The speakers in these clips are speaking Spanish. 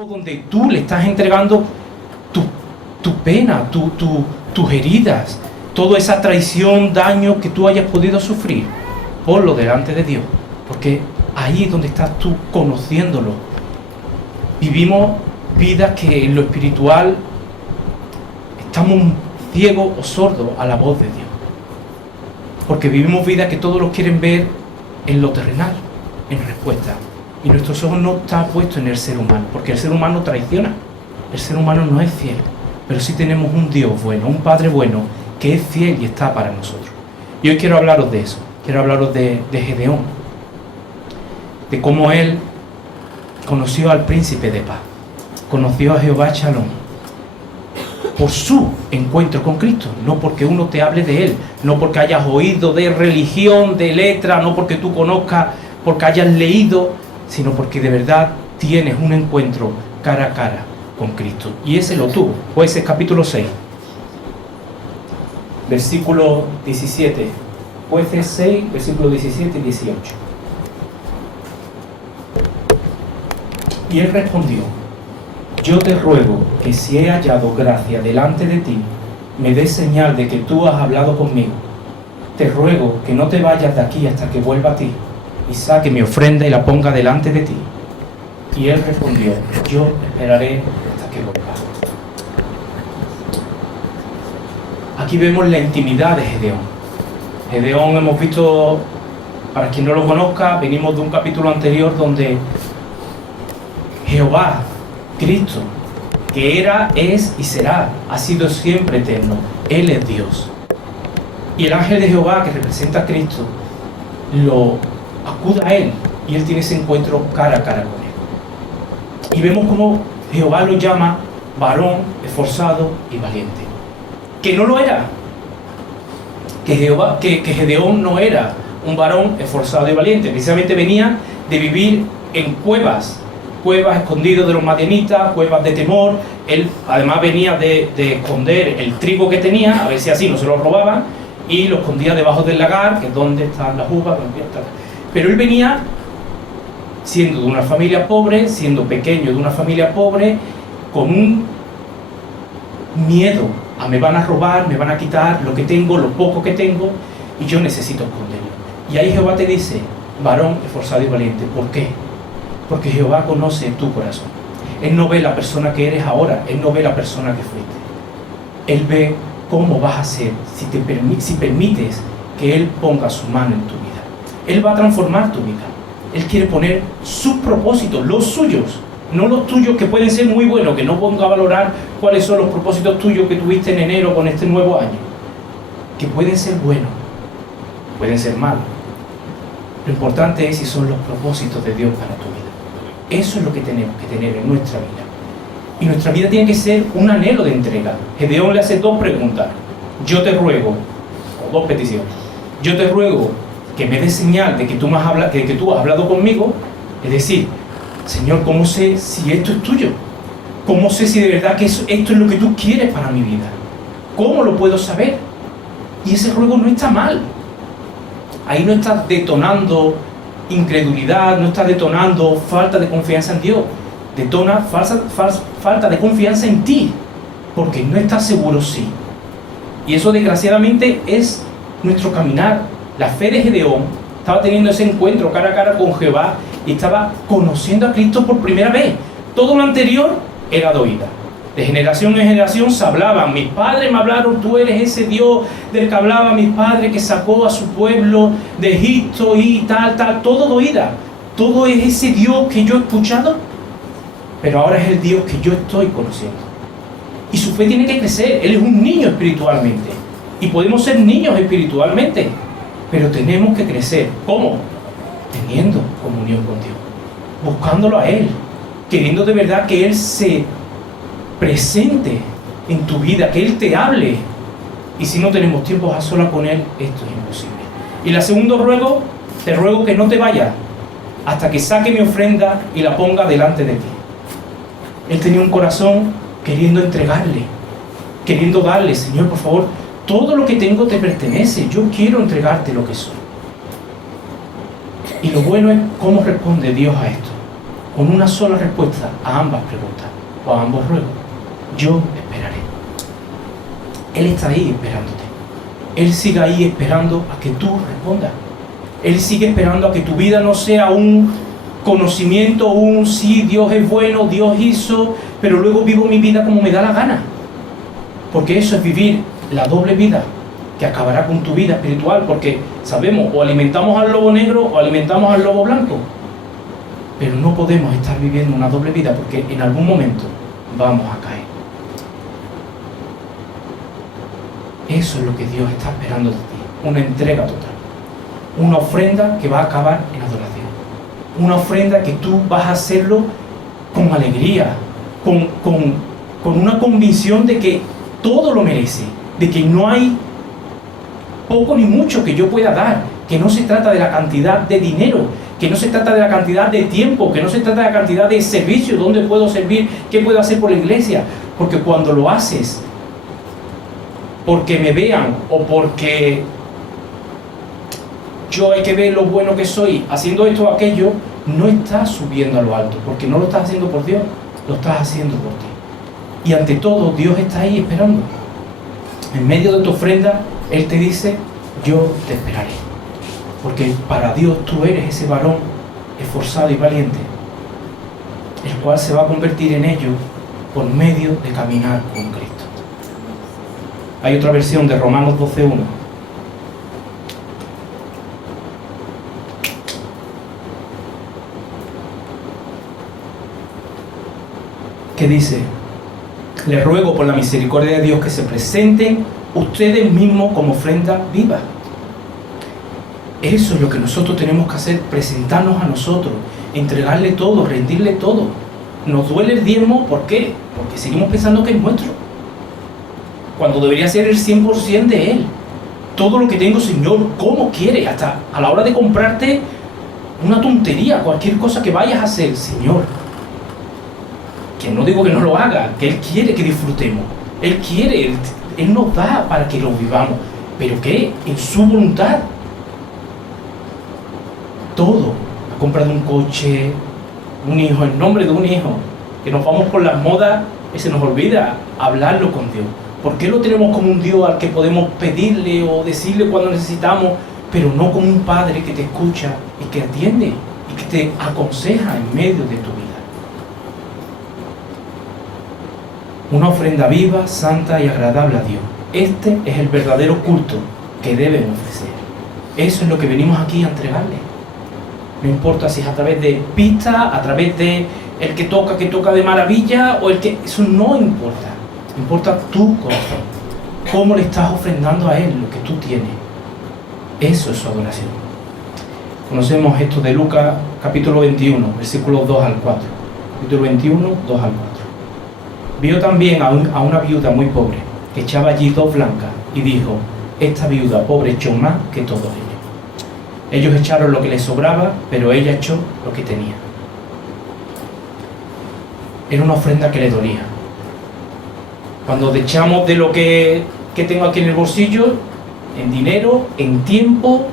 tiempo donde tú le estás entregando tu pena, tus heridas, toda esa traición, daño que tú hayas podido sufrir. Ponlo delante de Dios, porque ahí es donde estás tú conociéndolo. Vivimos vidas que en lo espiritual estamos ciegos o sordos a la voz de Dios, porque vivimos vidas que todos los quieren ver en lo terrenal, en respuesta, y nuestros ojos no están puestos en el ser humano, porque el ser humano traiciona, el ser humano no es fiel, pero sí tenemos un Dios bueno, un Padre bueno, que es fiel y está para nosotros. Y hoy quiero hablaros de eso, quiero hablaros de Gedeón, de cómo él conoció al príncipe de paz, conoció a Jehová Shalom, por su encuentro con Cristo, no porque uno te hable de Él, no porque hayas oído de religión, de letra, no porque tú conozcas, porque hayas leído, sino porque de verdad tienes un encuentro cara a cara con Cristo. Y ese lo tuvo. Jueces capítulo 6, versículo 17. Jueces 6, versículo 17 y 18. Y él respondió: yo te ruego que si he hallado gracia delante de ti, me des señal de que tú has hablado conmigo. Te ruego que no te vayas de aquí hasta que vuelva a ti, y saque mi ofrenda y la ponga delante de ti. Y él respondió: yo esperaré hasta que vuelva. Aquí vemos la intimidad de Gedeón. Gedeón, hemos visto, para quien no lo conozca, venimos de un capítulo anterior donde Jehová, Cristo, que era, es y será, ha sido siempre eterno. Él es Dios. Y el ángel de Jehová, que representa a Cristo, lo acude a él y él tiene ese encuentro cara a cara con él. Y vemos cómo Jehová lo llama varón esforzado y valiente. Que no lo era. Que Gedeón no era un varón esforzado y valiente. Precisamente venía de vivir en cuevas escondidos de los madianitas, cuevas de temor. Él además venía de esconder el trigo que tenía, a ver si así no se lo robaban, y lo escondía debajo del lagar, que es donde están las uvas. Pero él venía siendo de una familia pobre, siendo pequeño de una familia pobre, con un miedo a me van a robar, me van a quitar lo que tengo, lo poco que tengo, y yo necesito esconderlo. Y ahí Jehová te dice: varón esforzado y valiente. ¿Por qué? Porque Jehová conoce tu corazón. Él no ve la persona que eres ahora, Él no ve la persona que fuiste. Él ve cómo vas a ser si permites que Él ponga su mano en tu vida. Él va a transformar tu vida. Él quiere poner sus propósitos, los suyos, no los tuyos, que pueden ser muy buenos, que no ponga a valorar cuáles son los propósitos tuyos que tuviste en enero con este nuevo año, que pueden ser buenos, pueden ser malos. Lo importante es si son los propósitos de Dios para tu vida. Eso es lo que tenemos que tener en nuestra vida. Y nuestra vida tiene que ser un anhelo de entrega. Gedeón le hace dos preguntas. Yo te ruego, o dos peticiones. Yo te ruego que me des señal de que tú has hablado conmigo. Es decir, Señor, ¿cómo sé si esto es tuyo? ¿Cómo sé si de verdad que esto es lo que tú quieres para mi vida? ¿Cómo lo puedo saber? Y ese ruego no está mal. Ahí no estás detonando incredulidad, no estás detonando falta de confianza en Dios. Detona falta de confianza en ti, porque no estás seguro sí. Y eso desgraciadamente es nuestro caminar. La fe de Gedeón estaba teniendo ese encuentro cara a cara con Jehová y estaba conociendo a Cristo por primera vez. Todo lo anterior era de oída. De generación en generación se hablaban. Mis padres me hablaron: tú eres ese Dios del que hablaba mis padres, que sacó a su pueblo de Egipto y tal. Todo de oída. Todo es ese Dios que yo he escuchado, pero ahora es el Dios que yo estoy conociendo. Y su fe tiene que crecer. Él es un niño espiritualmente. Y podemos ser niños espiritualmente, pero tenemos que crecer. ¿Cómo? Teniendo comunión con Dios, buscándolo a Él, queriendo de verdad que Él se presente en tu vida, que Él te hable. Y si no tenemos tiempo a solas con Él, esto es imposible. Y la segundo ruego: te ruego que no te vayas hasta que saque mi ofrenda y la ponga delante de ti. Él tenía un corazón queriendo entregarle, queriendo darle: Señor, por favor, todo lo que tengo te pertenece, yo quiero entregarte lo que soy. Y lo bueno es cómo responde Dios a esto. con una sola respuesta a ambas preguntas o a ambos ruegos: yo esperaré. Él está ahí esperándote. Él sigue ahí esperando a que tú respondas. Él sigue esperando a que tu vida no sea un conocimiento, un sí, Dios es bueno, Dios hizo, pero luego vivo mi vida como me da la gana. Porque eso es vivir la doble vida, que acabará con tu vida espiritual, porque sabemos, o alimentamos al lobo negro o alimentamos al lobo blanco. Pero no podemos estar viviendo una doble vida, porque en algún momento vamos a caer. Eso es lo que Dios está esperando de ti, una entrega total, una ofrenda que va a acabar en adoración, una ofrenda que tú vas a hacerlo con alegría, con una convicción de que todo lo merece, de que no hay poco ni mucho que yo pueda dar, que no se trata de la cantidad de dinero, que no se trata de la cantidad de tiempo, que no se trata de la cantidad de servicio, dónde puedo servir, qué puedo hacer por la iglesia, porque cuando lo haces porque me vean o porque yo hay que ver lo bueno que soy haciendo esto o aquello, no estás subiendo a lo alto, porque no lo estás haciendo por Dios, lo estás haciendo por ti. Y ante todo, Dios está ahí esperando. En medio de tu ofrenda, Él te dice: yo te esperaré. Porque para Dios tú eres ese varón esforzado y valiente, el cual se va a convertir en ello por medio de caminar con Cristo. Hay otra versión de Romanos 12:1. Que dice: les ruego por la misericordia de Dios que se presenten ustedes mismos como ofrenda viva. Eso es lo que nosotros tenemos que hacer, presentarnos a nosotros, entregarle todo, rendirle todo. Nos duele el diezmo, ¿por qué? Porque seguimos pensando que es nuestro, cuando debería ser el 100% de Él. Todo lo que tengo, Señor, ¿cómo quiere? Hasta a la hora de comprarte una tontería, cualquier cosa que vayas a hacer, Señor. Que no digo que no lo haga, que Él quiere que disfrutemos. Él quiere, Él nos da para que lo vivamos. ¿Pero qué? En su voluntad. Todo. La compra de un coche, un hijo, el nombre de un hijo. Que nos vamos por las modas y se nos olvida hablarlo con Dios. ¿Por qué lo tenemos como un Dios al que podemos pedirle o decirle cuando necesitamos, pero no como un Padre que te escucha y que atiende y que te aconseja en medio de tu vida? Una ofrenda viva, santa y agradable a Dios. Este es el verdadero culto que deben ofrecer. Eso es lo que venimos aquí a entregarle. No importa si es a través de pistas, a través de el que toca de maravilla, o el que... Eso no importa. Importa tu corazón, cómo le estás ofrendando a Él lo que tú tienes. Eso es su adoración. Conocemos esto de Lucas capítulo 21, versículos 2 al 4. Capítulo 21, 2 al 4. Vio también a una viuda muy pobre, que echaba allí 2 blancas, y dijo: esta viuda pobre echó más que todos ellos. Ellos echaron lo que les sobraba, pero ella echó lo que tenía. Era una ofrenda que le dolía. Cuando echamos de lo que tengo aquí en el bolsillo, en dinero, en tiempo,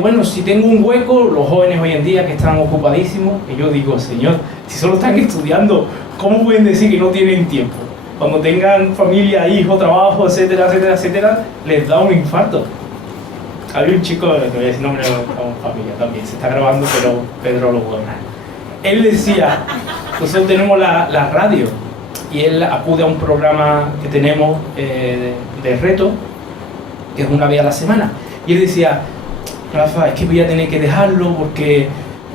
bueno, si tengo un hueco, los jóvenes hoy en día que están ocupadísimos, que yo digo: Señor, si solo están estudiando, ¿cómo pueden decir que no tienen tiempo? Cuando tengan familia, hijos, trabajo, etcétera, etcétera, etcétera, les da un infarto. Había un chico, que voy a decir nombre, con familia también, se está grabando, pero Pedro lo borra. Él decía: nosotros tenemos la radio, y él acude a un programa que tenemos de reto, que es una vez a la semana. Y él decía: Rafa, es que voy a tener que dejarlo porque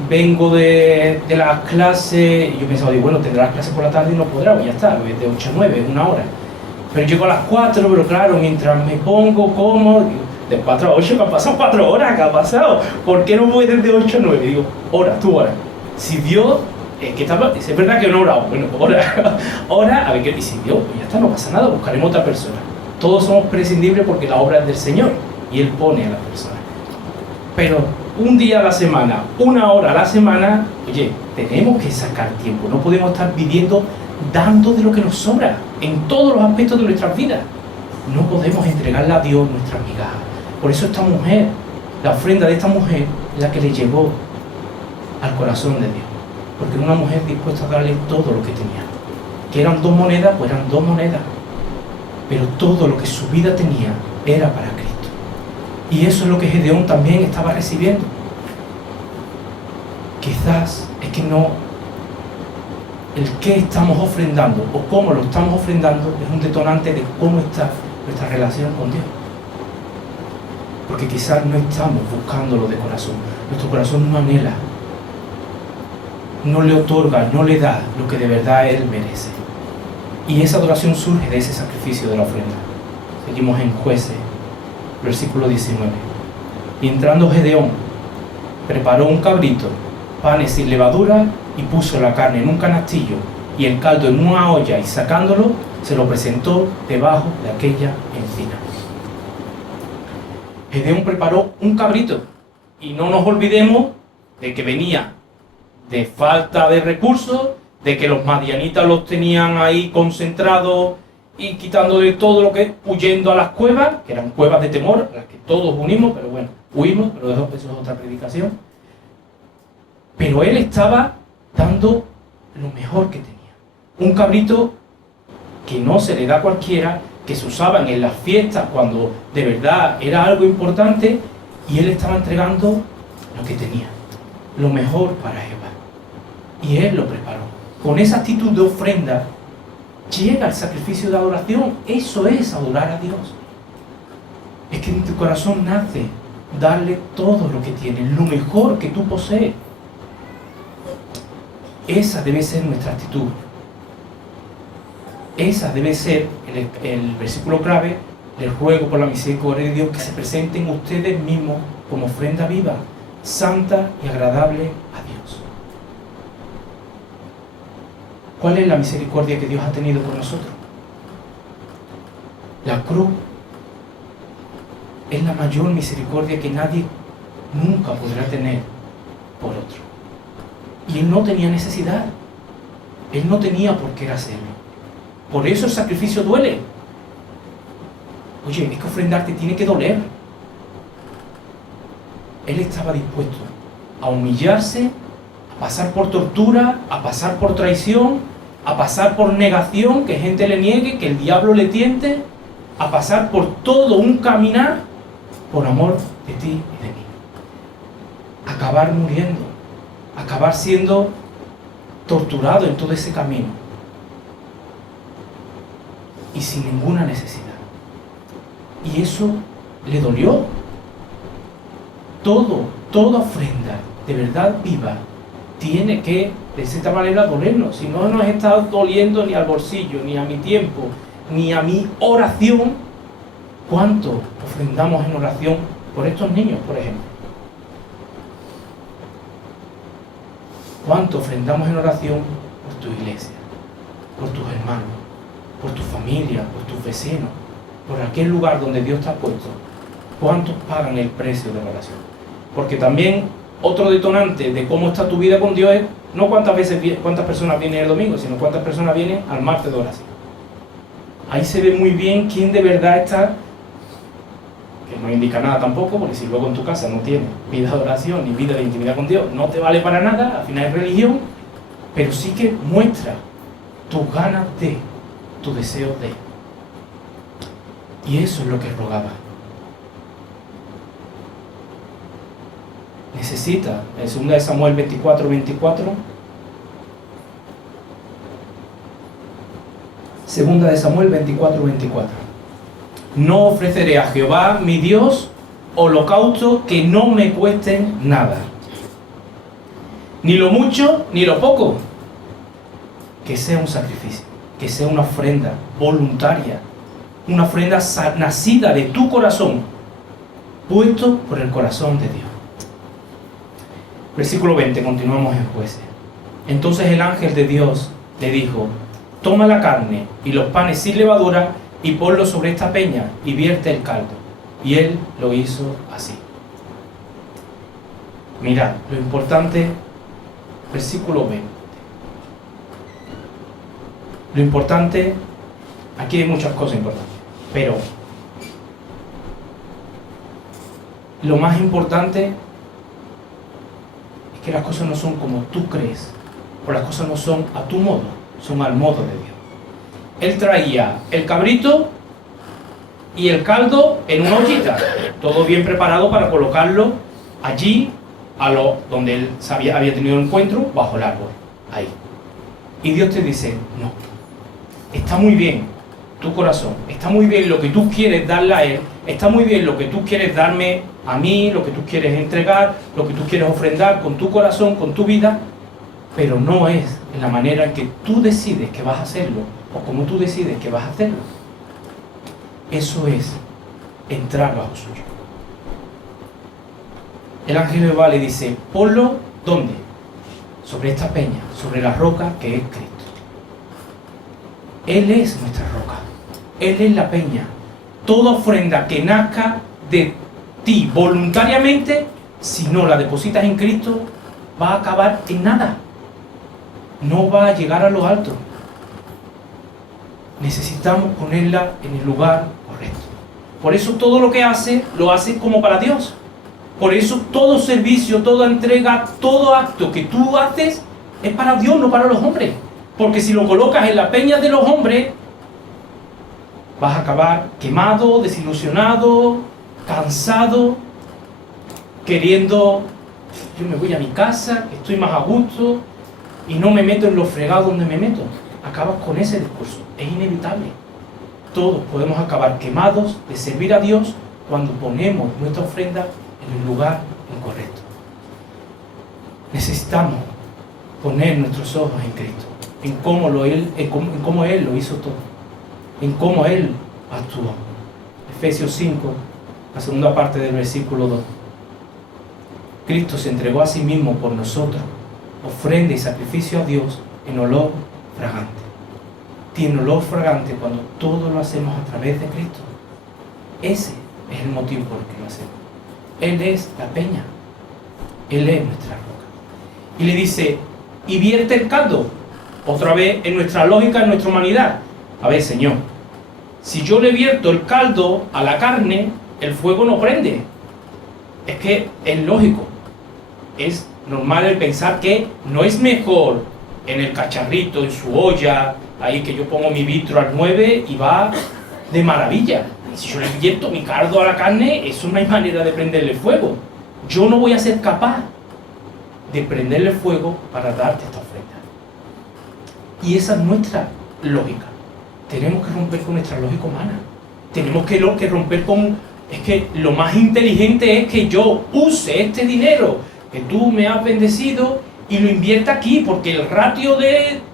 vengo de las clases. Y yo pensaba, digo, bueno, tendrá las clases por la tarde y no podrá, pues ya está, de 8 a 9, es una hora. Pero llego a las 4, pero claro, mientras me pongo, como, digo, de 4 a 8, que han pasado 4 horas, ¿qué ha pasado? ¿Por qué no puedes de 8 a 9? Digo, hora, tú hora. Si Dios... es verdad que no he orado, bueno, ora, a ver qué dice Dios, pues ya está, no pasa nada, buscaremos otra persona. Todos somos prescindibles porque la obra es del Señor y Él pone a la persona. Pero un día a la semana, 1 hora a la semana, oye, tenemos que sacar tiempo, no podemos estar viviendo dando de lo que nos sobra en todos los aspectos de nuestras vidas. No podemos entregarle a Dios nuestras migajas. Por eso esta mujer, la ofrenda de esta mujer, es la que le llevó al corazón de Dios. Porque era una mujer dispuesta a darle todo lo que tenía. Que eran 2 monedas, pues eran 2 monedas. Pero todo lo que su vida tenía era para Cristo. Y eso es lo que Gedeón también estaba recibiendo. Quizás es que no, el qué estamos ofrendando o cómo lo estamos ofrendando es un detonante de cómo está nuestra relación con Dios. Porque quizás no estamos buscándolo de corazón. Nuestro corazón no anhela, no le otorga, no le da lo que de verdad Él merece. Y esa adoración surge de ese sacrificio de la ofrenda. Seguimos en Jueces, versículo 19. Y entrando Gedeón, preparó un cabrito, panes sin levadura, y puso la carne en un canastillo y el caldo en una olla, y sacándolo, se lo presentó debajo de aquella encina. Gedeón preparó un cabrito, y no nos olvidemos de que venía de falta de recursos, de que los madianitas los tenían ahí concentrados y quitándole todo lo que, huyendo a las cuevas, que eran cuevas de temor, a las que todos huimos, pero eso es otra predicación. Pero él estaba dando lo mejor que tenía. Un cabrito que no se le da a cualquiera, que se usaban en las fiestas cuando de verdad era algo importante, y él estaba entregando lo que tenía, lo mejor para Jehová. Y él lo preparó. Con esa actitud de ofrenda llega el sacrificio de adoración. Eso es adorar a Dios. Es que en tu corazón nace darle todo lo que tienes, lo mejor que tú posees. Esa debe ser nuestra actitud. Esa debe ser el versículo clave. Les ruego por la misericordia de Dios que se presenten ustedes mismos como ofrenda viva, santa y agradable a Dios. ¿Cuál es la misericordia que Dios ha tenido con nosotros? La cruz es la mayor misericordia que nadie nunca podrá tener por otro. Y Él no tenía necesidad. Él no tenía por qué hacerlo. Por eso el sacrificio duele. Oye, es que ofrendar te tiene que doler. Él estaba dispuesto a humillarse, a pasar por tortura, a pasar por traición, a pasar por negación, que gente le niegue, que el diablo le tiente, a pasar por todo un caminar por amor de ti y de mí. Acabar muriendo, acabar siendo torturado en todo ese camino y sin ninguna necesidad. Y eso le dolió. Toda ofrenda de verdad viva tiene que, de cierta manera, dolernos. Si no nos está doliendo ni al bolsillo, ni a mi tiempo, ni a mi oración, ¿cuánto ofrendamos en oración por estos niños, por ejemplo? ¿Cuánto ofrendamos en oración por tu iglesia, por tus hermanos, por tu familia, por tus vecinos, por aquel lugar donde Dios te ha puesto? ¿Cuántos pagan el precio de la oración? Porque también otro detonante de cómo está tu vida con Dios es no cuántas personas vienen el domingo, sino cuántas personas vienen al martes de oración. Ahí se ve muy bien quién de verdad está, que no indica nada tampoco, porque si luego en tu casa no tienes vida de oración ni vida de intimidad con Dios, no te vale para nada, al final es religión, pero sí que muestra tus ganas de, tu deseo de. Y eso es lo que rogaba. Necesita, en 2 Samuel 24:24, 2 Samuel 24:24. No ofreceré a Jehová mi Dios holocaustos que no me cuesten nada, ni lo mucho ni lo poco, que sea un sacrificio, que sea una ofrenda voluntaria, una ofrenda nacida de tu corazón, puesto por el corazón de Dios. Versículo 20, continuamos en Jueces. Entonces el ángel de Dios le dijo: toma la carne y los panes sin levadura y ponlo sobre esta peña y vierte el caldo. Y él lo hizo así. Mirad, lo importante, versículo 20. Lo importante, aquí hay muchas cosas importantes, pero lo más importante es que las cosas no son como tú crees pues las cosas no son a tu modo, son al modo de Dios. Él traía el cabrito y el caldo en una ollita, todo bien preparado para colocarlo allí, donde él había tenido un encuentro, bajo el árbol, ahí. Y Dios te dice, no, está muy bien tu corazón, está muy bien lo que tú quieres darle a Él, está muy bien lo que tú quieres darme a mí, lo que tú quieres entregar, lo que tú quieres ofrendar con tu corazón, con tu vida, pero no es en la manera en que tú decides que vas a hacerlo, o como tú decides que vas a hacerlo. Eso es entrar bajo su yugo. El ángel de Jehová le dice, ponlo, ¿dónde? Sobre esta peña, sobre la roca que es Cristo. Él es nuestra roca, Él es la peña. Toda ofrenda que nazca de ti voluntariamente, si no la depositas en Cristo, va a acabar en nada. No va a llegar a lo alto. Necesitamos ponerla en el lugar correcto. Por eso todo lo que hace, lo hace como para Dios. Por eso todo servicio, toda entrega, todo acto que tú haces es para Dios, no para los hombres. Porque si lo colocas en la peña de los hombres, vas a acabar quemado, desilusionado, cansado, queriendo, yo me voy a mi casa, estoy más a gusto y no me meto en los fregados donde me meto. Acabas con ese discurso, es inevitable. Todos podemos acabar quemados de servir a Dios cuando ponemos nuestra ofrenda en el lugar incorrecto. Necesitamos poner nuestros ojos en Cristo, en cómo Él lo hizo todo, en cómo Él actuó. Efesios 5, la segunda parte del versículo 2. Cristo se entregó a sí mismo por nosotros, ofrenda y sacrificio a Dios en olor fragante. Tiene olor fragante cuando todo lo hacemos a través de Cristo. Ese es el motivo por el que lo hacemos. Él es la peña, Él es nuestra roca. Y le dice, y vierte el caldo, otra vez en nuestra lógica, en nuestra humanidad. A ver, Señor, si yo le vierto el caldo a la carne, el fuego no prende. Es que es lógico, es normal el pensar que no es mejor en el cacharrito, en su olla, ahí que yo pongo mi vitro al 9 y va de maravilla. Y si yo le vierto mi caldo a la carne, eso no hay manera de prenderle fuego. Yo no voy a ser capaz de prenderle fuego para darte esta ofrenda. Y esa es nuestra lógica. Tenemos que romper con nuestra lógica humana. Tenemos que romper con... Es que lo más inteligente es que yo use este dinero que tú me has bendecido y lo invierta aquí, porque el ratio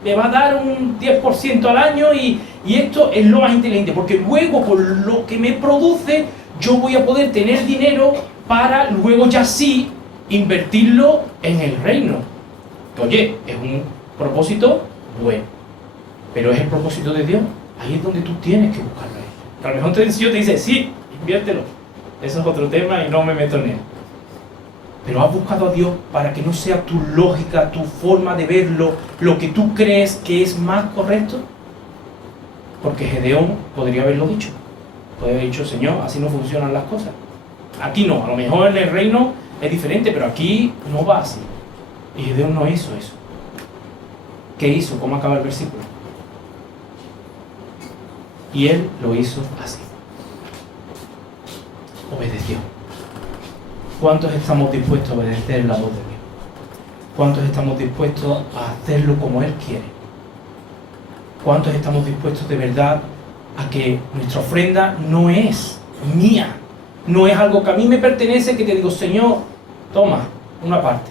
me va a dar un 10% al año y esto es lo más inteligente, porque luego con lo que me produce yo voy a poder tener dinero para luego ya sí invertirlo en el reino. Oye, es un propósito bueno, pero es el propósito de Dios. Ahí es donde tú tienes que buscarlo. A lo mejor Dios te dice, sí, inviértelo. Eso es otro tema y no me meto en él. Pero has buscado a Dios para que no sea tu lógica, tu forma de verlo, lo que tú crees que es más correcto. Porque Gedeón podría haberlo dicho. Podría haber dicho, Señor, así no funcionan las cosas. Aquí no, a lo mejor en el reino es diferente, pero aquí no va así. Y Gedeón no hizo eso. ¿Qué hizo? ¿Cómo acaba el versículo? Y él lo hizo así. Obedeció. ¿Cuántos estamos dispuestos a obedecer la voz de Dios? ¿Cuántos estamos dispuestos a hacerlo como Él quiere? ¿Cuántos estamos dispuestos de verdad a que nuestra ofrenda no es mía? No es algo que a mí me pertenece, que te digo, Señor, toma una parte.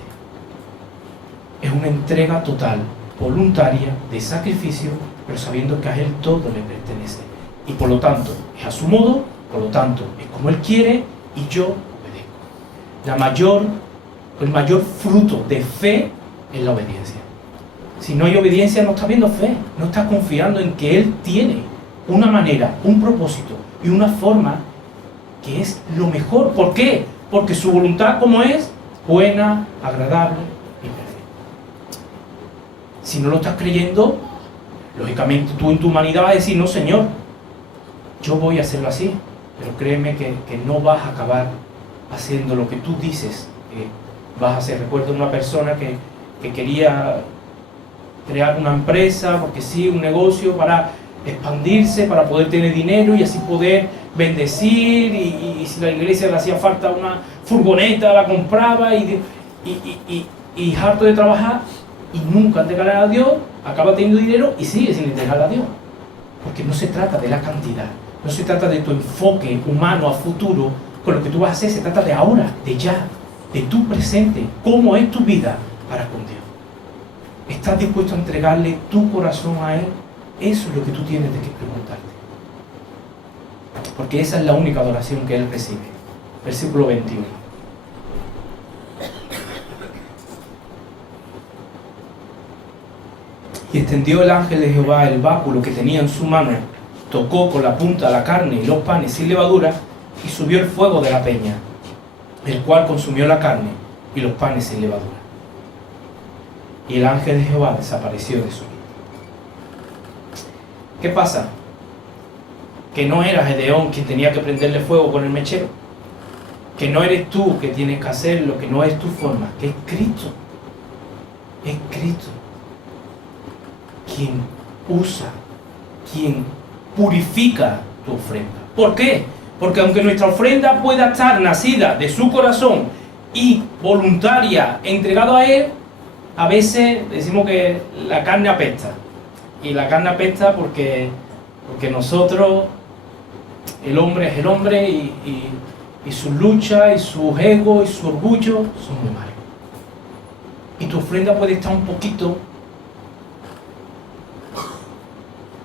Es una entrega total, voluntaria, de sacrificio, pero sabiendo que a Él todo le pertenece. Y por lo tanto, es a su modo, por lo tanto, es como Él quiere y yo obedezco. El mayor fruto de fe es la obediencia. Si no hay obediencia, no está viendo fe, no está confiando en que Él tiene una manera, un propósito y una forma que es lo mejor. ¿Por qué? Porque su voluntad, como es, buena, agradable y perfecta. Si no lo estás creyendo, lógicamente tú en tu humanidad vas a decir, no, Señor, yo voy a hacerlo así, pero créeme que no vas a acabar haciendo lo que tú dices que vas a hacer. Recuerdo una persona que quería crear una empresa, porque sí, un negocio para expandirse, para poder tener dinero y así poder bendecir, y si la iglesia le hacía falta una furgoneta, la compraba, y harto de trabajar, y nunca entregar a Dios, acaba teniendo dinero y sigue sin entregar a Dios. Porque no se trata de la cantidad, no se trata de tu enfoque humano a futuro con lo que tú vas a hacer, se trata de ahora, de ya, de tu presente, cómo es tu vida para con Dios. ¿Estás dispuesto a entregarle tu corazón a Él? Eso es lo que tú tienes de que preguntarte. Porque esa es la única adoración que Él recibe. Versículo 21. Y extendió el ángel de Jehová el báculo que tenía en su mano, tocó con la punta la carne y los panes sin levadura, y subió el fuego de la peña, el cual consumió la carne y los panes sin levadura. Y el ángel de Jehová desapareció de su vida. ¿Qué pasa? Que no era Gedeón quien tenía que prenderle fuego con el mechero, que no eres tú que tienes que hacerlo, que no es tu forma, que es Cristo. Es Cristo quien usa, quien purifica tu ofrenda. ¿Por qué? Porque aunque nuestra ofrenda pueda estar nacida de su corazón y voluntaria, entregado a Él, a veces decimos que la carne apesta. Y la carne apesta porque nosotros, el hombre es el hombre, y su lucha, y su ego, y su orgullo son muy malos. Y tu ofrenda puede estar un poquito,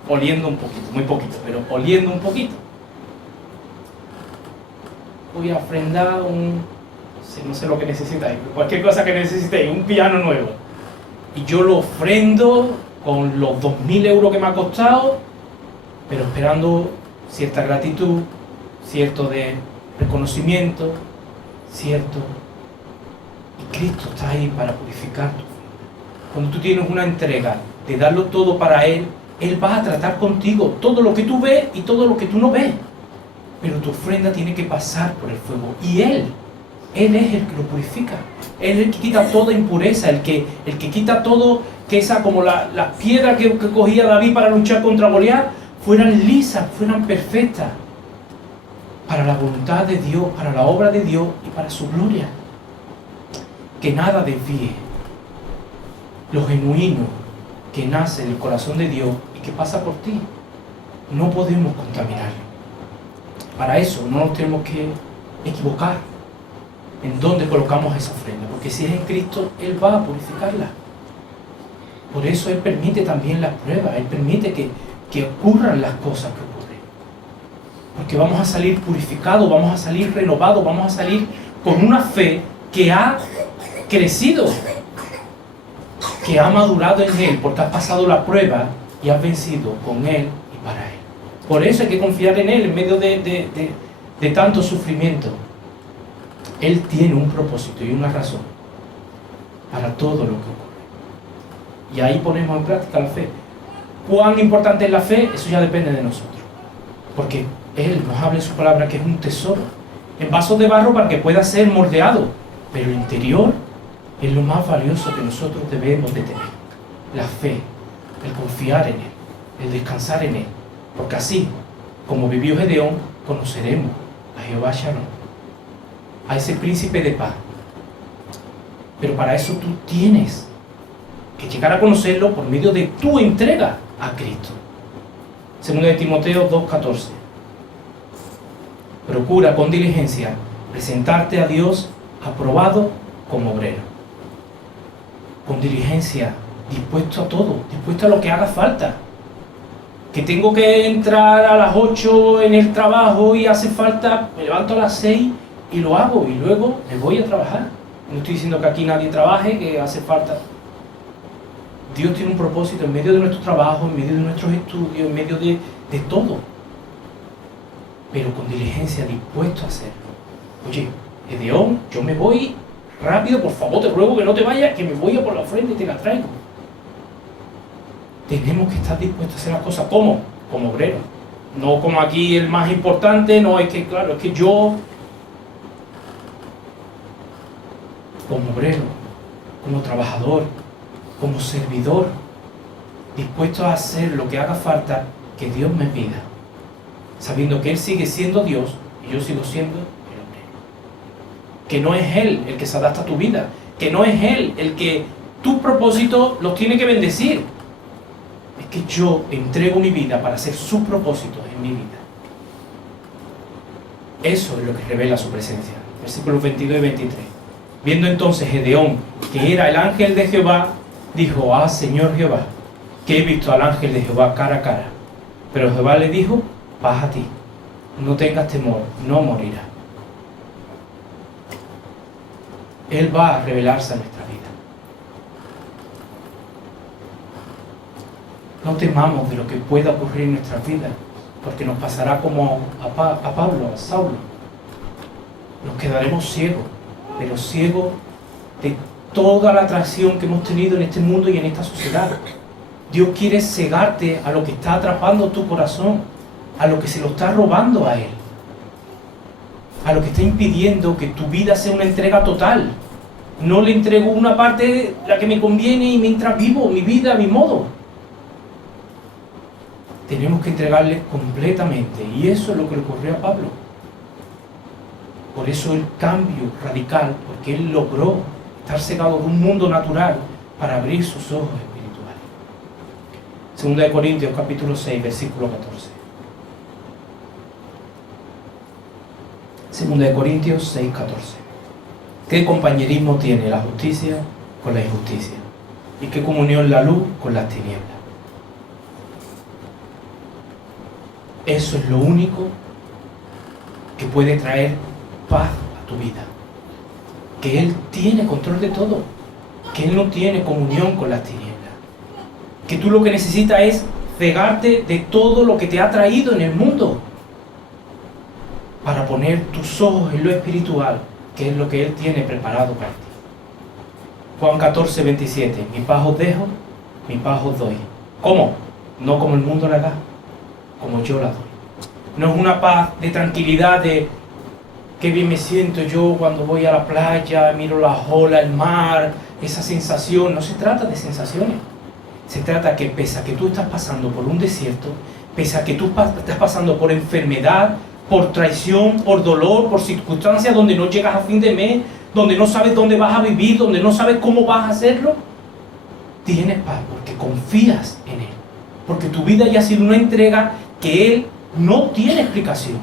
oliendo un poquito, muy poquito, pero oliendo un poquito. Voy a ofrendar no sé lo que necesitáis, cualquier cosa que necesitéis, un piano nuevo. Y yo lo ofrendo con los 2.000 euros que me ha costado, pero esperando cierta gratitud, cierto de reconocimiento, cierto. Y Cristo está ahí para purificar tu vida. Cuando tú tienes una entrega de darlo todo para Él, Él va a tratar contigo todo lo que tú ves y todo lo que tú no ves. Pero tu ofrenda tiene que pasar por el fuego. Y Él es el que lo purifica. Él es el que quita toda impureza, el que quita todo, que esa como las piedras que cogía David para luchar contra Goliat, fueran lisas, fueran perfectas, para la voluntad de Dios, para la obra de Dios y para su gloria. Que nada desvíe lo genuino que nace del corazón de Dios y que pasa por ti. No podemos contaminarlo. Para eso no nos tenemos que equivocar en dónde colocamos esa ofrenda, porque si es en Cristo, Él va a purificarla. Por eso Él permite también las pruebas, Él permite que ocurran las cosas que ocurren. Porque vamos a salir purificados, vamos a salir renovados, vamos a salir con una fe que ha crecido, que ha madurado en Él, porque has pasado la prueba y has vencido con Él y para Él. Por eso hay que confiar en Él en medio de tanto sufrimiento. Él tiene un propósito y una razón para todo lo que ocurre. Y ahí ponemos en práctica la fe. ¿Cuán importante es la fe? Eso ya depende de nosotros. Porque Él nos habla en su palabra que es un tesoro, en vasos de barro para que pueda ser moldeado. Pero el interior es lo más valioso que nosotros debemos de tener. La fe, el confiar en Él, el descansar en Él. Porque así, como vivió Gedeón, conoceremos a Jehová Shalom, a ese príncipe de paz. Pero para eso tú tienes que llegar a conocerlo por medio de tu entrega a Cristo. Segundo de Timoteo 2:14. Procura con diligencia presentarte a Dios aprobado como obrero. Con diligencia, dispuesto a todo, dispuesto a lo que haga falta. Que tengo que entrar a las 8 en el trabajo y hace falta, me levanto a las 6 y lo hago, y luego me voy a trabajar. No estoy diciendo que aquí nadie trabaje, que hace falta. Dios tiene un propósito en medio de nuestro trabajo, en medio de nuestros estudios, en medio de todo. Pero con diligencia, dispuesto a hacerlo. Oye, Gedeón, yo me voy rápido, por favor, te ruego que no te vayas, que me voy a por la ofrenda y te la traigo. Tenemos que estar dispuestos a hacer las cosas. ¿Cómo? Como obrero. No como aquí el más importante, no, es que claro, es que yo, como obrero, como trabajador, como servidor, dispuesto a hacer lo que haga falta que Dios me pida, sabiendo que Él sigue siendo Dios y yo sigo siendo el hombre. Que no es Él el que se adapta a tu vida, que no es Él el que tus propósitos los tiene que bendecir. Es que yo entrego mi vida para hacer sus propósitos en mi vida. Eso es lo que revela su presencia. Versículos 22 y 23. Viendo entonces Gedeón que era el ángel de Jehová, dijo: ah, Señor Jehová, que he visto al ángel de Jehová cara a cara. Pero Jehová le dijo: paz a ti, no tengas temor, no morirás. Él va a revelarse a nuestra vida. No temamos de lo que pueda ocurrir en nuestras vidas, porque nos pasará como a Pablo, a Saulo. Nos quedaremos ciegos, pero ciegos de toda la atracción que hemos tenido en este mundo y en esta sociedad. Dios quiere cegarte a lo que está atrapando tu corazón, a lo que se lo está robando a Él, a lo que está impidiendo que tu vida sea una entrega total. No le entrego una parte, la que me conviene, y mientras vivo mi vida a mi modo. Tenemos que entregarle completamente, y eso es lo que le ocurrió a Pablo. Por eso el cambio radical, porque él logró estar cegado de un mundo natural para abrir sus ojos espirituales. Segunda de Corintios capítulo 6, versículo 14. Segunda de Corintios 6, 14. ¿Qué compañerismo tiene la justicia con la injusticia? ¿Y qué comunión la luz con las tinieblas? Eso es lo único que puede traer paz a tu vida. Que Él tiene control de todo. Que Él no tiene comunión con las tinieblas. Que tú lo que necesitas es cegarte de todo lo que te ha traído en el mundo, para poner tus ojos en lo espiritual, que es lo que Él tiene preparado para ti. Juan 14, 27. Mi paz os dejo, mi paz os doy. ¿Cómo? No como el mundo la da, como yo la doy. No es una paz de tranquilidad, de qué bien me siento yo cuando voy a la playa, miro las olas, el mar, esa sensación. No se trata de sensaciones. Se trata que pese a que tú estás pasando por un desierto, pese a que tú estás pasando por enfermedad, por traición, por dolor, por circunstancias donde no llegas a fin de mes, donde no sabes dónde vas a vivir, donde no sabes cómo vas a hacerlo, tienes paz porque confías en Él. Porque tu vida ya ha sido una entrega que Él no tiene explicación.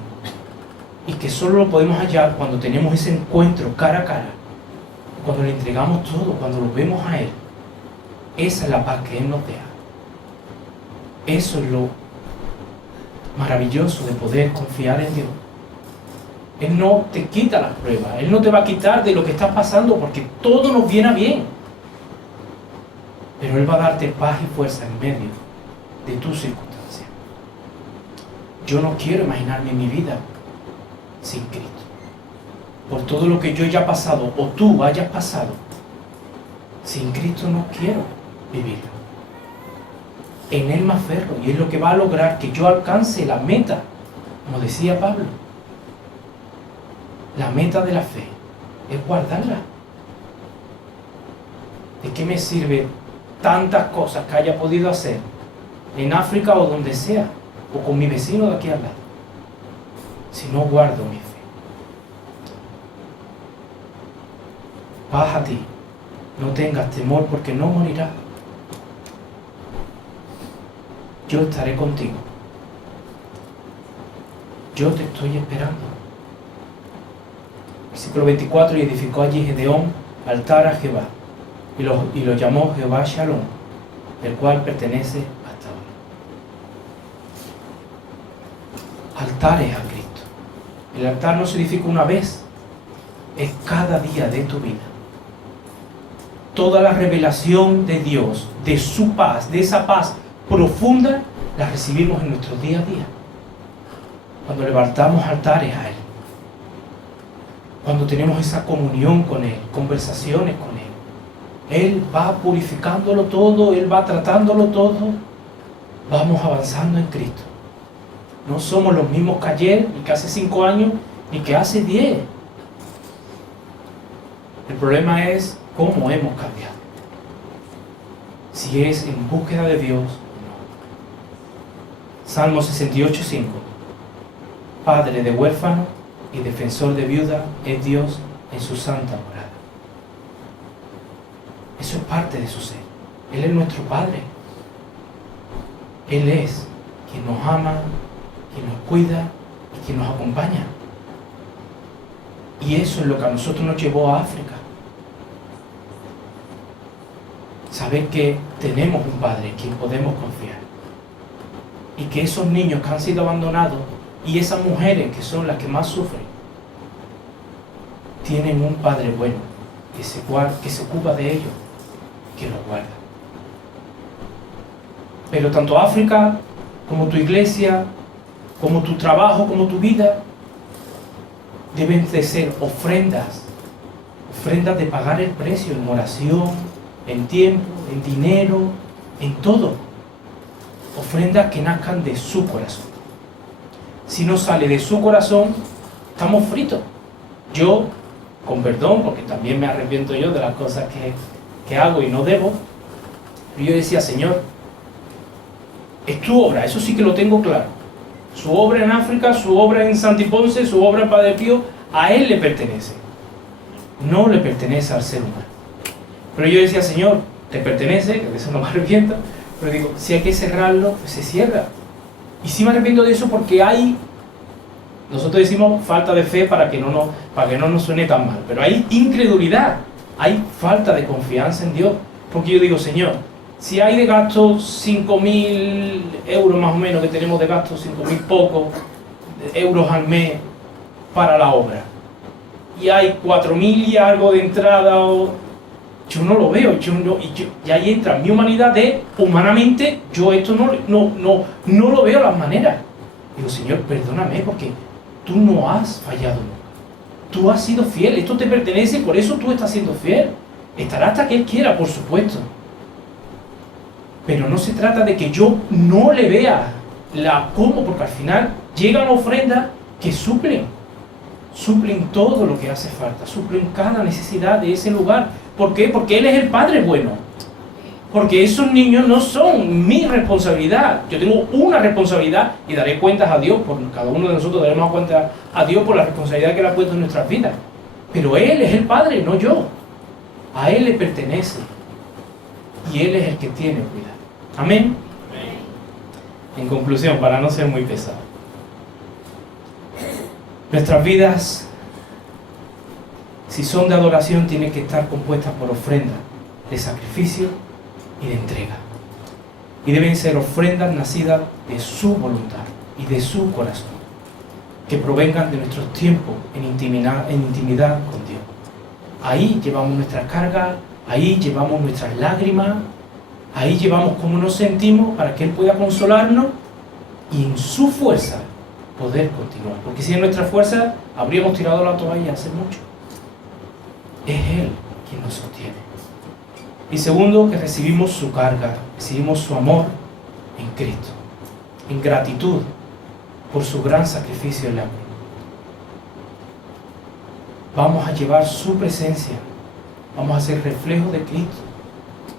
Y que solo lo podemos hallar cuando tenemos ese encuentro cara a cara. Cuando le entregamos todo, cuando lo vemos a Él. Esa es la paz que Él nos deja. Eso es lo maravilloso de poder confiar en Dios. Él no te quita las pruebas, Él no te va a quitar de lo que estás pasando, porque todo nos viene a bien. Pero Él va a darte paz y fuerza en medio de tus circunstancias. Yo no quiero imaginarme mi vida sin Cristo. Por todo lo que yo haya pasado o tú hayas pasado, sin Cristo no quiero vivirlo. En Él me aferro y es lo que va a lograr que yo alcance la meta, como decía Pablo. La meta de la fe es guardarla. ¿De qué me sirve tantas cosas que haya podido hacer en África o donde sea, o con mi vecino de aquí al lado, si no guardo mi fe? Paz a ti, no tengas temor porque no morirás. Yo estaré contigo. Yo te estoy esperando. Versículo 24. Y edificó allí Gedeón altar a Jehová, y lo llamó Jehová Shalom, el cual pertenece hasta ahora. Altares a Cristo. El altar no se edifica una vez, es cada día de tu vida. Toda la revelación de Dios, de su paz, de esa paz profunda, la recibimos en nuestro día a día. Cuando levantamos altares a Él. Cuando tenemos esa comunión con Él, conversaciones con Él. Él va purificándolo todo, Él va tratándolo todo. Vamos avanzando en Cristo. No somos los mismos que ayer, ni que hace 5 años, ni que hace 10. El problema es cómo hemos cambiado. Si es en búsqueda de Dios, no. Salmo 68:5. Padre de huérfano y defensor de viuda es Dios en su santa morada. Eso es parte de su ser. Él es nuestro Padre. Él es quien nos ama, quien nos cuida y quien nos acompaña. Y eso es lo que a nosotros nos llevó a África. Saber que tenemos un Padre en quien podemos confiar. Y que esos niños que han sido abandonados y esas mujeres que son las que más sufren, tienen un Padre bueno que se ocupa de ellos, que los guarda. Pero tanto África, como tu iglesia, como tu trabajo, como tu vida, deben de ser ofrendas de pagar el precio en oración, en tiempo, en dinero, en todo. Ofrendas que nazcan de su corazón. Si no sale de su corazón, estamos fritos. Yo, con perdón, porque también me arrepiento yo de las cosas que hago y no debo, yo decía, Señor, es tu obra, eso sí que lo tengo claro. Su obra en África, su obra en Santiponce, su obra en Padre Pío, a Él le pertenece. No le pertenece al ser humano. Pero yo decía, Señor, te pertenece, que de eso no me arrepiento, pero digo, si hay que cerrarlo, pues se cierra. Y sí me arrepiento de eso porque nosotros decimos falta de fe para que no nos suene tan mal, pero hay incredulidad, hay falta de confianza en Dios. Porque yo digo, Señor, si hay de gasto 5.000 euros más o menos, que tenemos de gasto 5.000 pocos euros al mes para la obra, y hay 4.000 y algo de entrada, yo no lo veo, y ahí entra mi humanidad humanamente, yo esto no lo veo las maneras. Digo, Señor, perdóname, porque tú no has fallado nunca. Tú has sido fiel, esto te pertenece, por eso tú estás siendo fiel. Estará hasta que Él quiera, por supuesto. Pero no se trata de que yo no le vea cómo, porque al final llegan ofrendas que suplen todo lo que hace falta, suplen cada necesidad de ese lugar. ¿Por qué? Porque Él es el Padre bueno. Porque esos niños no son mi responsabilidad. Yo tengo una responsabilidad y daré cuentas a Dios, por cada uno de nosotros daremos cuentas a Dios por la responsabilidad que Él ha puesto en nuestras vidas. Pero Él es el Padre, no yo. A Él le pertenece. Y Él es el que tiene cuidado. Amén. En conclusión, para no ser muy pesado, nuestras vidas, si son de adoración, tienen que estar compuestas por ofrendas de sacrificio y de entrega. Y deben ser ofrendas nacidas de su voluntad y de su corazón, que provengan de nuestros tiempos en intimidad con Dios. Ahí llevamos nuestras cargas, ahí llevamos nuestras lágrimas, ahí llevamos cómo nos sentimos para que Él pueda consolarnos y en su fuerza poder continuar. Porque si en nuestra fuerza habríamos tirado la toalla hace mucho. Es Él quien nos sostiene. Y segundo, que recibimos su carga, recibimos su amor en Cristo, en gratitud por su gran sacrificio en la cruz. Vamos a llevar su presencia, vamos a ser reflejos de Cristo,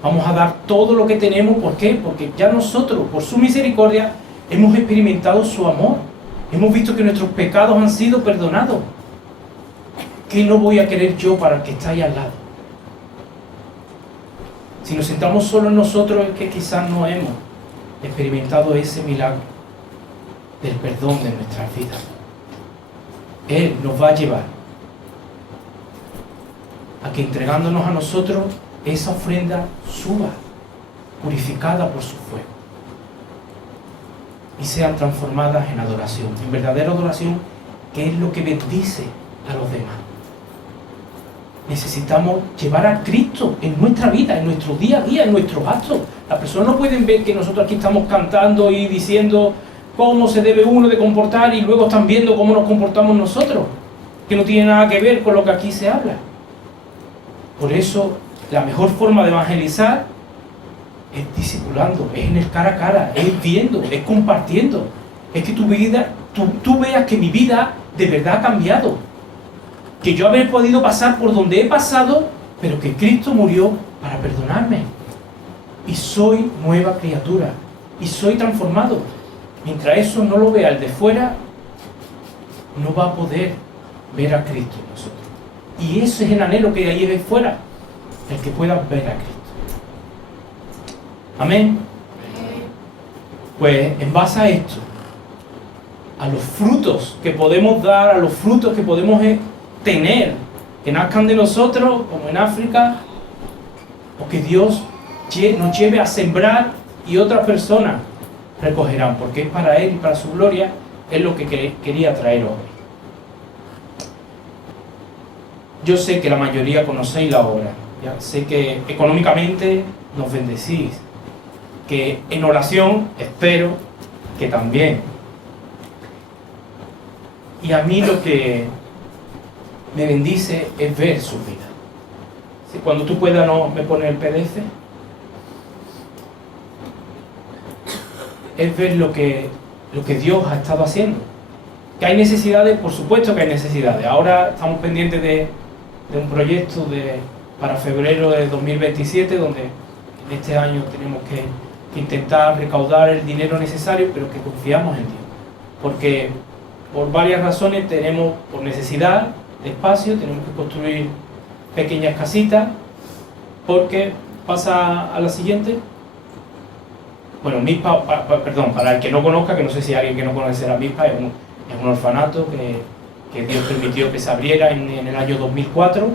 vamos a dar todo lo que tenemos. ¿Por qué? Porque ya nosotros, por su misericordia, hemos experimentado su amor, hemos visto que nuestros pecados han sido perdonados. ¿Qué no voy a querer yo para el que está ahí al lado? Si nos sentamos solo en nosotros, es que quizás no hemos experimentado ese milagro del perdón de nuestras vidas. Él nos va a llevar a que, entregándonos a nosotros, esa ofrenda suba, purificada por su fuego, y sean transformadas en adoración, en verdadera adoración, que es lo que bendice a los demás. Necesitamos llevar a Cristo en nuestra vida, en nuestro día a día, en nuestros actos. Las personas no pueden ver que nosotros aquí estamos cantando y diciendo cómo se debe uno de comportar, y luego están viendo cómo nos comportamos nosotros, que no tiene nada que ver con lo que aquí se habla. Por eso, la mejor forma de evangelizar es discipulando, es en el cara a cara, es viendo, es compartiendo. Es que tu vida, tú veas que mi vida de verdad ha cambiado. Que yo haber podido pasar por donde he pasado, pero que Cristo murió para perdonarme. y soy nueva criatura, y soy transformado. Mientras eso no lo vea el de fuera, no va a poder ver a Cristo en nosotros. Y ese es el anhelo que hay de fuera, el que pueda ver a Cristo. Amén. Pues en base a esto, a los frutos que podemos dar, a los frutos que podemos tener, que nazcan de nosotros, como en África, o que Dios nos lleve a sembrar y otras personas recogerán, porque es para Él y para su gloria, es lo que quería traer hoy. Yo sé que la mayoría conocéis la obra, ya sé que económicamente nos bendecís, que en oración espero que también. Y a mí lo que me bendice es ver su vida. Si cuando tú puedas no me pones el PDF, es ver lo que Dios ha estado haciendo. Que hay necesidades, por supuesto que hay necesidades. Ahora estamos pendientes de un proyecto para febrero de 2027, donde en este año tenemos que intentar recaudar el dinero necesario, pero que confiamos en Dios. Porque por varias razones tenemos, por necesidad de espacio, tenemos que construir pequeñas casitas, porque pasa a la siguiente. Bueno, MISPA, perdón, para el que no conozca, que no sé si hay alguien que no conoce la MISPA, es un orfanato que Dios permitió que se abriera en el año 2004.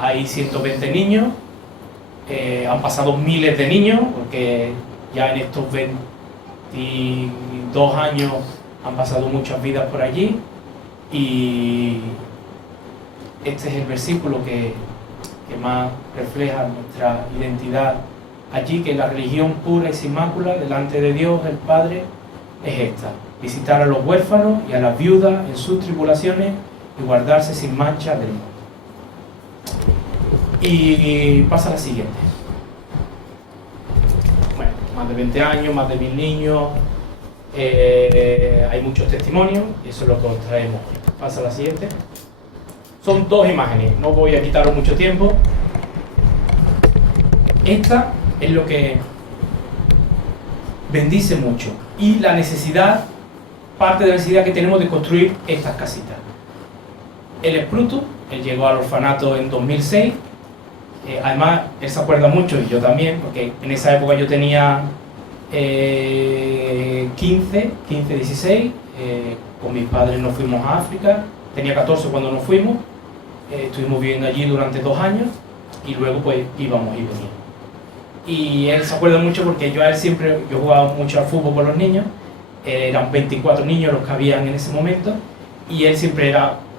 Hay 120 niños, han pasado miles de niños, porque ya en estos 22 años han pasado muchas vidas por allí, y este es el versículo que más refleja nuestra identidad allí, que la religión pura y sin mácula delante de Dios el Padre es esta: visitar a los huérfanos y a las viudas en sus tribulaciones y guardarse sin mancha del mundo. Y pasa la siguiente. Bueno, más de 20 años, más de 1000 niños, hay muchos testimonios, y eso es lo que os traemos hoy. Pasa la siguiente. Son dos imágenes, no voy a quitaros mucho tiempo. Esta es lo que bendice mucho, y la necesidad, parte de la necesidad que tenemos de construir estas casitas. Él es Prutu, él llegó al orfanato en 2006, además él se acuerda mucho, y yo también, porque en esa época yo tenía 15, 16, con mis padres nos fuimos a África, tenía 14 cuando nos fuimos, estuvimos viviendo allí durante 2 años, y luego pues íbamos y veníamos. Y él se acuerda mucho porque yo jugaba mucho al fútbol con los niños, eran 24 niños los que habían en ese momento, y él siempre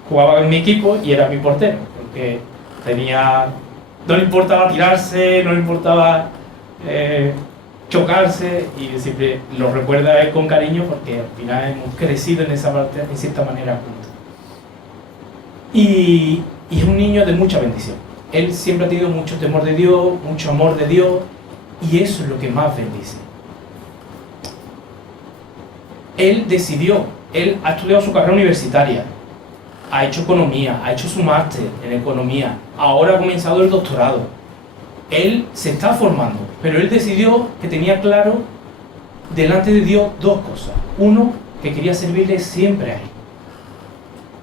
jugaba en mi equipo y era mi portero, porque no le importaba tirarse, no le importaba chocarse, y siempre lo recuerda a él con cariño, porque al final hemos crecido en esa parte, en cierta manera, juntos. Y es un niño de mucha bendición. Él siempre ha tenido mucho temor de Dios, mucho amor de Dios, y eso es lo que más bendice. Él ha estudiado su carrera universitaria, ha hecho economía, ha hecho su máster en economía, ahora ha comenzado el doctorado. Él se está formando, pero él decidió que tenía claro delante de Dios 2 cosas. Uno, que quería servirle siempre a Él.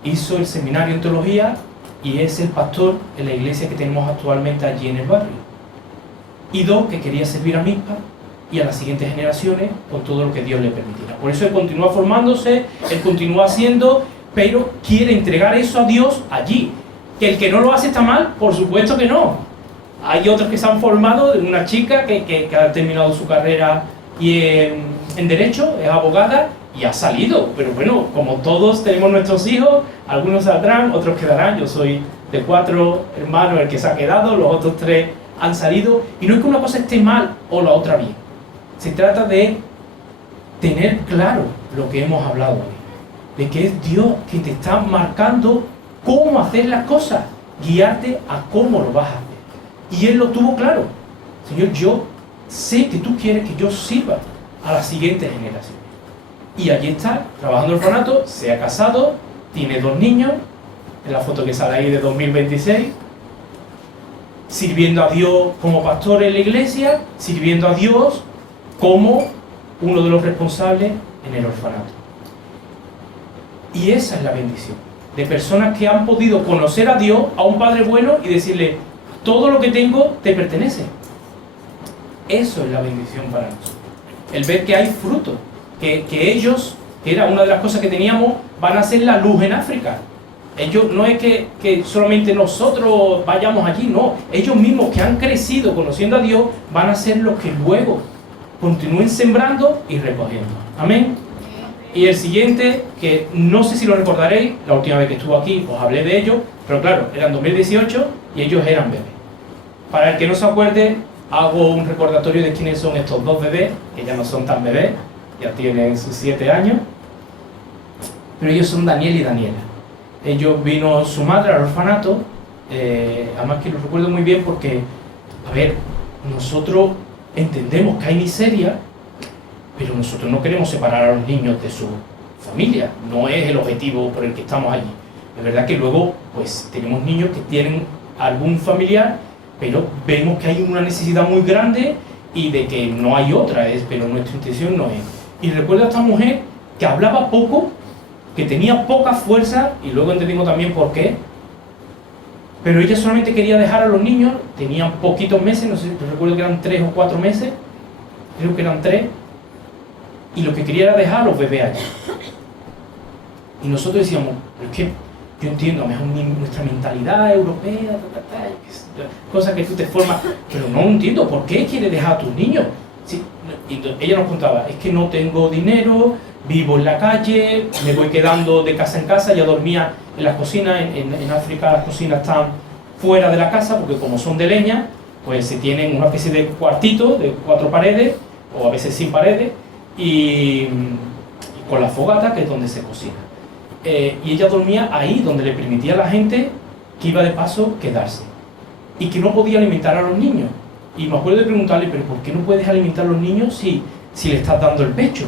Hizo el seminario en teología y es el pastor en la iglesia que tenemos actualmente allí en el barrio. Y 2, que quería servir a MISPA y a las siguientes generaciones con todo lo que Dios le permitiera. Por eso él continúa formándose, él continúa haciendo, pero quiere entregar eso a Dios allí. ¿Que el que no lo hace está mal? Por supuesto que no. Hay otros que se han formado, una chica que ha terminado su carrera y en Derecho, es abogada y ha salido. Pero bueno, como todos tenemos nuestros hijos, algunos saldrán, otros quedarán. Yo soy de 4 hermanos el que se ha quedado, los otros 3 han salido. Y no es que una cosa esté mal o la otra bien. Se trata de tener claro lo que hemos hablado hoy. De que es Dios que te está marcando cómo hacer las cosas, guiarte a cómo lo vas a hacer. Y él lo tuvo claro. Señor, yo sé que tú quieres que yo sirva a las siguientes generaciones. Y allí está, trabajando en el orfanato, se ha casado, tiene 2 niños, en la foto que sale ahí de 2026. sirviendo a Dios como pastor en la iglesia, sirviendo a Dios como uno de los responsables en el orfanato. Y esa es la bendición, de personas que han podido conocer a Dios, a un Padre bueno, y decirle, todo lo que tengo te pertenece. Eso es la bendición para nosotros. El ver que hay fruto, que ellos, que era una de las cosas que teníamos, van a ser la luz en África. Ellos no es que solamente nosotros vayamos allí, no. Ellos mismos que han crecido conociendo a Dios van a ser los que luego continúen sembrando y recogiendo. Amén. Y el siguiente, que no sé si lo recordaréis, la última vez que estuve aquí os hablé de ello, pero claro, era en 2018 y ellos eran bebés. Para el que no se acuerde, hago un recordatorio de quiénes son estos dos bebés, que ya no son tan bebés, ya tienen sus 7 años, pero ellos son Daniel y Daniela. Ellos vino su madre al orfanato, además que lo recuerdo muy bien porque, a ver, nosotros entendemos que hay miseria, pero nosotros no queremos separar a los niños de su familia, no es el objetivo por el que estamos allí. Es verdad que luego, pues, tenemos niños que tienen algún familiar, pero vemos que hay una necesidad muy grande y de que no hay otra, pero nuestra intención no es. Y recuerdo a esta mujer que hablaba poco, que tenía poca fuerza, y luego entendimos también por qué, pero ella solamente quería dejar a los niños, tenían poquitos meses, no sé, recuerdo que eran 3 o 4 meses, creo que eran 3, y lo que quería era dejar a los bebés allí. Y nosotros decíamos, pero es que yo entiendo, a lo mejor nuestra mentalidad europea, cosas que tú te formas, pero no entiendo, ¿por qué quieres dejar a tus niños? Sí, y ella nos contaba, es que no tengo dinero, vivo en la calle, me voy quedando de casa en casa, ya dormía en las cocinas, en África las cocinas están fuera de la casa, porque como son de leña, pues se tienen una especie de cuartito de 4 paredes, o a veces sin paredes, y con la fogata, que es donde se cocina. Y ella dormía ahí, donde le permitía a la gente que iba de paso quedarse, y que no podía alimentar a los niños. Y me acuerdo de preguntarle, pero ¿por qué no puedes alimentar a los niños si le estás dando el pecho?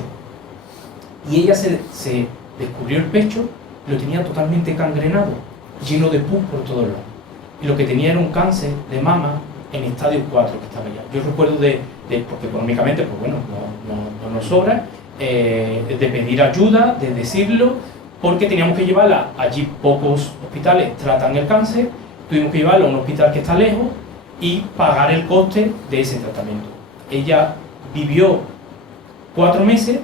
Y ella se descubrió el pecho, lo tenía totalmente cangrenado, lleno de pus por todos lados. Y lo que tenía era un cáncer de mama en estadio 4 que estaba allá. Yo recuerdo porque económicamente, pues bueno, no nos sobra, de pedir ayuda, de decirlo, porque teníamos que llevarla, allí pocos hospitales tratan el cáncer, tuvimos que llevarla a un hospital que está lejos y pagar el coste de ese tratamiento. Ella vivió 4 meses,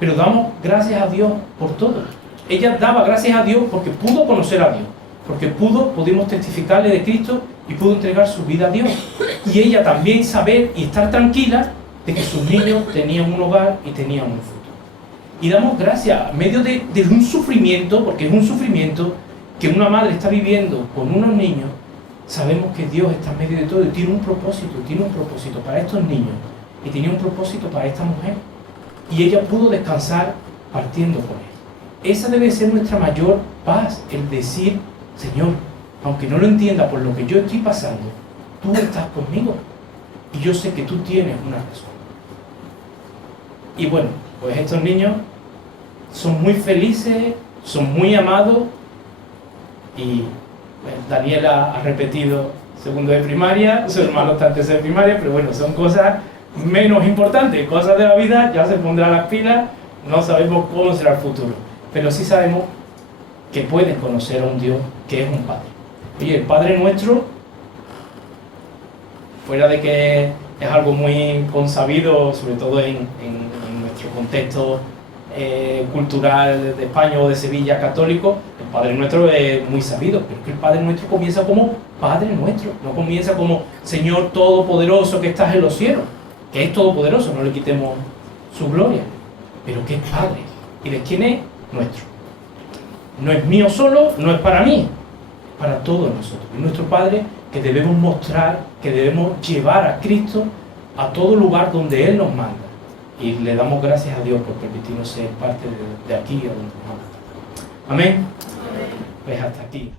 pero damos gracias a Dios por todo. Ella daba gracias a Dios porque pudo conocer a Dios, porque pudimos testificarle de Cristo y pudo entregar su vida a Dios. Y ella también saber y estar tranquila de que sus niños tenían un hogar y tenían un futuro. Y damos gracias, en medio de un sufrimiento, porque es un sufrimiento que una madre está viviendo con unos niños, sabemos que Dios está en medio de todo y tiene un propósito para estos niños y tenía un propósito para esta mujer. Y ella pudo descansar partiendo con él. Esa debe ser nuestra mayor paz, el decir, Señor, aunque no lo entienda por lo que yo estoy pasando, tú estás conmigo y yo sé que tú tienes una razón. Y bueno, pues estos niños son muy felices, son muy amados, y pues, Daniela ha repetido segundo de primaria, su hermano está en tercero de primaria, pero bueno, son cosas menos importantes, cosas de la vida, ya se pondrán las pilas, no sabemos cómo será el futuro, pero sí sabemos que pueden conocer a un Dios que es un Padre. Oye, el Padre nuestro, fuera de que es algo muy consabido, sobre todo en nuestro contexto cultural de España o de Sevilla católico, el Padre Nuestro es muy sabido, pero es que el Padre Nuestro comienza como Padre Nuestro, no comienza como Señor Todopoderoso que estás en los cielos, que es todopoderoso, no le quitemos su gloria, pero que es Padre. ¿Y de quién es? Nuestro. No es mío solo, no es para mí, es para todos nosotros. Es nuestro Padre que debemos mostrar, que debemos llevar a Cristo a todo lugar donde Él nos manda. Y le damos gracias a Dios por permitirnos ser parte de aquí a donde nos manda. Amén. Pues hasta aquí.